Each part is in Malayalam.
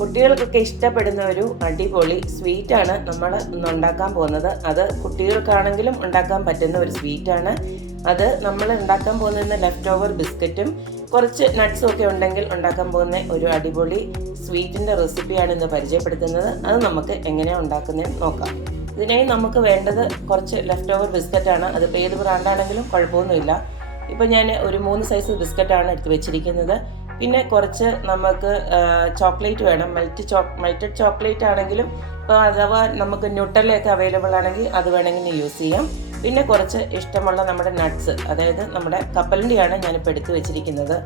കുട്ടികൾക്കൊക്കെ ഇഷ്ടപ്പെടുന്ന ഒരു അടിപൊളി സ്വീറ്റാണ് നമ്മൾ ഇന്ന് ഉണ്ടാക്കാൻ പോകുന്നത്. അത് കുട്ടികൾക്കാണെങ്കിലും ഉണ്ടാക്കാൻ പറ്റുന്ന ഒരു സ്വീറ്റാണ്. അത് നമ്മൾ ഉണ്ടാക്കാൻ പോകുന്ന ലെഫ്റ്റ് ഓവർ ബിസ്ക്കറ്റും കുറച്ച് നട്ട്സും ഒക്കെ ഉണ്ടെങ്കിൽ ഉണ്ടാക്കാൻ പോകുന്ന ഒരു അടിപൊളി സ്വീറ്റിൻ്റെ റെസിപ്പിയാണ് ഇന്ന് പരിചയപ്പെടുത്തുന്നത്. അത് നമുക്ക് എങ്ങനെയാണ് ഉണ്ടാക്കുന്നതെന്ന് നോക്കാം. ഇതിനായി നമുക്ക് വേണ്ടത് കുറച്ച് ലെഫ്റ്റ് ഓവർ ബിസ്ക്കറ്റാണ്. അതിപ്പോൾ ഏത് ബ്രാൻഡാണെങ്കിലും കുഴപ്പമൊന്നുമില്ല. ഇപ്പം ഞാൻ ഒരു 3 സൈസ് ബിസ്ക്കറ്റാണ് എടുത്ത് വെച്ചിരിക്കുന്നത്. പിന്നെ കുറച്ച് നമുക്ക് ചോക്ലേറ്റ് വേണം. മെൽറ്റഡ് ചോക്ലേറ്റ് ആണെങ്കിലും ഇപ്പോൾ അഥവാ നമുക്ക് ന്യൂട്ടല്ലയൊക്കെ അവൈലബിൾ ആണെങ്കിൽ അത് വേണമെങ്കിൽ യൂസ് ചെയ്യാം. പിന്നെ കുറച്ച് ഇഷ്ടമുള്ള നമ്മുടെ നട്ട്സ്, അതായത് നമ്മുടെ കപ്പലണ്ടിയാണ് ഞാനിപ്പോൾ എടുത്ത് വെച്ചിരിക്കുന്നത്.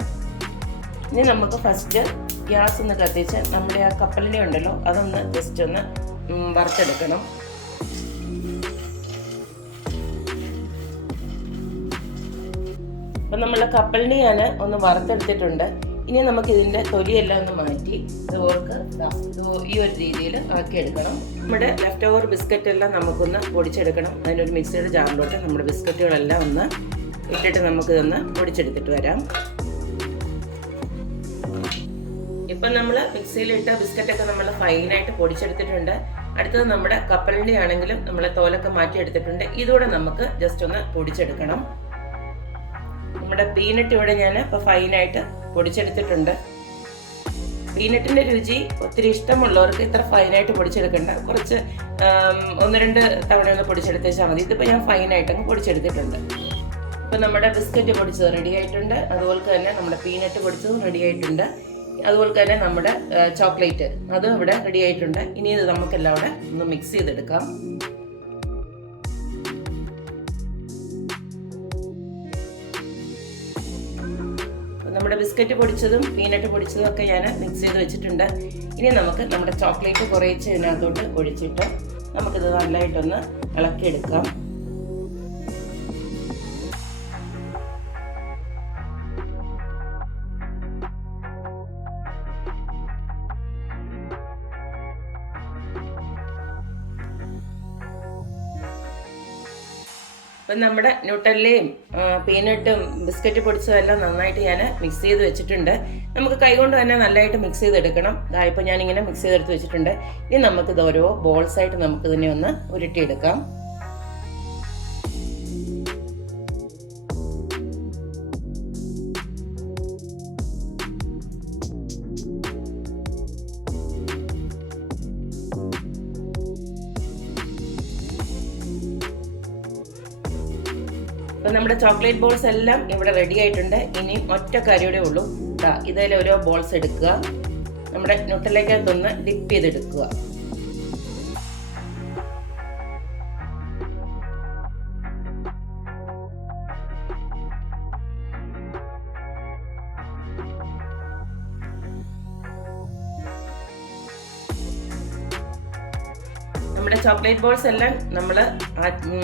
ഇനി നമുക്ക് ഫസ്റ്റ് ഗ്യാസ് ഒന്ന് കത്തിച്ച് നമ്മുടെ ആ കപ്പലണ്ടി ഉണ്ടല്ലോ അതൊന്ന് ജസ്റ്റ് ഒന്ന് വറുത്തെടുക്കണം. അപ്പം നമ്മൾ കപ്പലണ്ടി ഞാൻ ഒന്ന് വറുത്തെടുത്തിട്ടുണ്ട്. ഇനി നമുക്ക് ഇതിൻ്റെ തൊലിയെല്ലാം ഒന്ന് മാറ്റി ഇതുപോലെ ഈ ഒരു രീതിയിൽ ആക്കിയെടുക്കണം. നമ്മുടെ ലെഫ്റ്റ് ഓവർ ബിസ്ക്കറ്റ് എല്ലാം നമുക്കൊന്ന് പൊടിച്ചെടുക്കണം. അതിനൊരു മിക്സിയുടെ ജാറിലോട്ട് നമ്മുടെ ബിസ്ക്കറ്റുകളെല്ലാം ഒന്ന് ഇട്ടിട്ട് നമുക്കിതൊന്ന് പൊടിച്ചെടുത്തിട്ട് വരാം. ഇപ്പം നമ്മൾ മിക്സിയിലിട്ട ബിസ്ക്കറ്റൊക്കെ നമ്മൾ ഫൈനായിട്ട് പൊടിച്ചെടുത്തിട്ടുണ്ട്. അടുത്തത് നമ്മുടെ കപ്പലണ്ടി ആണെങ്കിലും നമ്മൾ തോലൊക്കെ മാറ്റിയെടുത്തിട്ടുണ്ട്. ഇതോടെ നമുക്ക് ജസ്റ്റ് ഒന്ന് പൊടിച്ചെടുക്കണം. നമ്മുടെ പീനട്ട് ഇവിടെ ഞാൻ ഇപ്പോൾ ഫൈനായിട്ട് പൊടിച്ചെടുത്തിട്ടുണ്ട്. പീനട്ടിൻ്റെ രുചി ഒത്തിരി ഇഷ്ടമുള്ളവർക്ക് ഇത്ര ഫൈനായിട്ട് പൊടിച്ചെടുക്കണ്ട, കുറച്ച് 1-2 തവണ ഒന്ന് പൊടിച്ചെടുത്ത് വെച്ചാൽ മതി. ഇതിപ്പോൾ ഞാൻ ഫൈനായിട്ട് അങ്ങ് പൊടിച്ചെടുത്തിട്ടുണ്ട്. ഇപ്പം നമ്മുടെ ബിസ്ക്കറ്റ് പൊടിച്ചത് റെഡി ആയിട്ടുണ്ട്. അതുപോലെ തന്നെ നമ്മുടെ പീനട്ട് പൊടിച്ചതും റെഡി ആയിട്ടുണ്ട്. അതുപോലെ തന്നെ നമ്മുടെ ചോക്ലേറ്റ് അതും ഇവിടെ റെഡി ആയിട്ടുണ്ട്. ഇനി ഇത് നമുക്കെല്ലാം കൂടെ ഒന്ന് മിക്സ് ചെയ്തെടുക്കാം. നമ്മുടെ ബിസ്ക്കറ്റ് പൊടിച്ചതും പീനട്ട് പൊടിച്ചതും ഒക്കെ ഞാൻ മിക്സ് ചെയ്ത് വെച്ചിട്ടുണ്ട്. ഇനി നമുക്ക് നമ്മുടെ ചോക്ലേറ്റ് കുറേച്ച് ഇതിനകത്തോട്ട് ഒഴിച്ചിട്ട് നമുക്കിത് നല്ലതായിട്ടൊന്ന് ഇളക്കിയെടുക്കാം. അപ്പം നമ്മുടെ ന്യൂട്ടല്ലയും പീനട്ടും ബിസ്ക്കറ്റ് പൊടിച്ചതും എല്ലാം നന്നായിട്ട് ഞാൻ മിക്സ് ചെയ്ത് വെച്ചിട്ടുണ്ട്. നമുക്ക് കൈകൊണ്ട് തന്നെ നല്ലതായിട്ട് മിക്സ് ചെയ്തെടുക്കണം. ഇപ്പോൾ ഞാനിങ്ങനെ മിക്സ് ചെയ്തെടുത്ത് വെച്ചിട്ടുണ്ട്. ഇനി നമുക്കിത് ഓരോ ബോൾസായിട്ട് നമുക്കിതിനെ ഒന്ന് ഉരുട്ടിയെടുക്കാം. അപ്പം നമ്മുടെ ചോക്ലേറ്റ് ബോൾസ് എല്ലാം ഇവിടെ റെഡി ആയിട്ടുണ്ട്. ഇനി ഒറ്റ കാര്യമേ ഉള്ളൂ. ഇതിൽ ഓരോ ബോൾസ് എടുക്കുക, നമ്മുടെ ന്യൂട്ടല്ലയ്ക്കകത്തൊന്ന് ഡിപ്പ് ചെയ്തെടുക്കുക. നമ്മുടെ ചോക്ലേറ്റ് ബോൾസ് എല്ലാം നമ്മൾ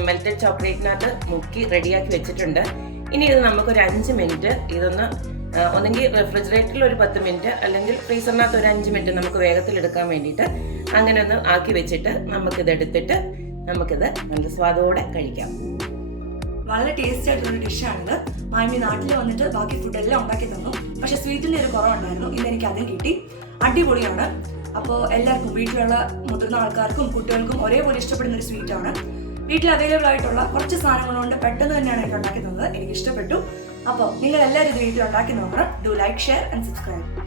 മെൽറ്റഡ് ചോക്ലേറ്റിനകത്ത് മുക്കി റെഡിയാക്കി വെച്ചിട്ടുണ്ട്. ഇനി ഇത് നമുക്കൊരു 5 മിനിറ്റ് ഇതൊന്ന് ഒന്നെങ്കിൽ റെഫ്രിജറേറ്ററിൽ ഒരു 10 മിനിറ്റ് അല്ലെങ്കിൽ ഫ്രീസറിനകത്ത് ഒരു 5 മിനിറ്റ് നമുക്ക് വേഗത്തിലെടുക്കാൻ വേണ്ടിയിട്ട് അങ്ങനെ ഒന്ന് ആക്കി വെച്ചിട്ട് നമുക്കിതെടുത്തിട്ട് നമുക്കിത് നല്ല സ്വാദോടെ കഴിക്കാം. വളരെ ടേസ്റ്റി ആയിട്ടുള്ള ഡിഷാണിത്. മാമി നാട്ടിൽ വന്നിട്ട് ബാക്കി ഫുഡെല്ലാം ഉണ്ടാക്കി തന്നു. പക്ഷെ സ്വീറ്റിൻ്റെ ഒരു കുറവുണ്ടായിരുന്നു. ഇന്ന് എനിക്ക് അതും കിട്ടി. അടിപൊളിയാണ്. അപ്പോൾ എല്ലാവർക്കും, വീട്ടിലുള്ള മുതിർന്ന ആൾക്കാർക്കും കുട്ടികൾക്കും ഒരേപോലെ ഇഷ്ടപ്പെടുന്ന ഒരു സ്വീറ്റാണ്. വീട്ടിൽ അവൈലബിൾ ആയിട്ടുള്ള കുറച്ച് സാധനങ്ങൾ കൊണ്ട് പെട്ടെന്ന് തന്നെയാണ് എനിക്ക് ഉണ്ടാക്കി തന്നത്. എനിക്ക് ഇഷ്ടപ്പെട്ടു. അപ്പോൾ നിങ്ങൾ എല്ലാവരും ഇത് വീട്ടിൽ ഉണ്ടാക്കി നോക്കണം. Do like, share and subscribe.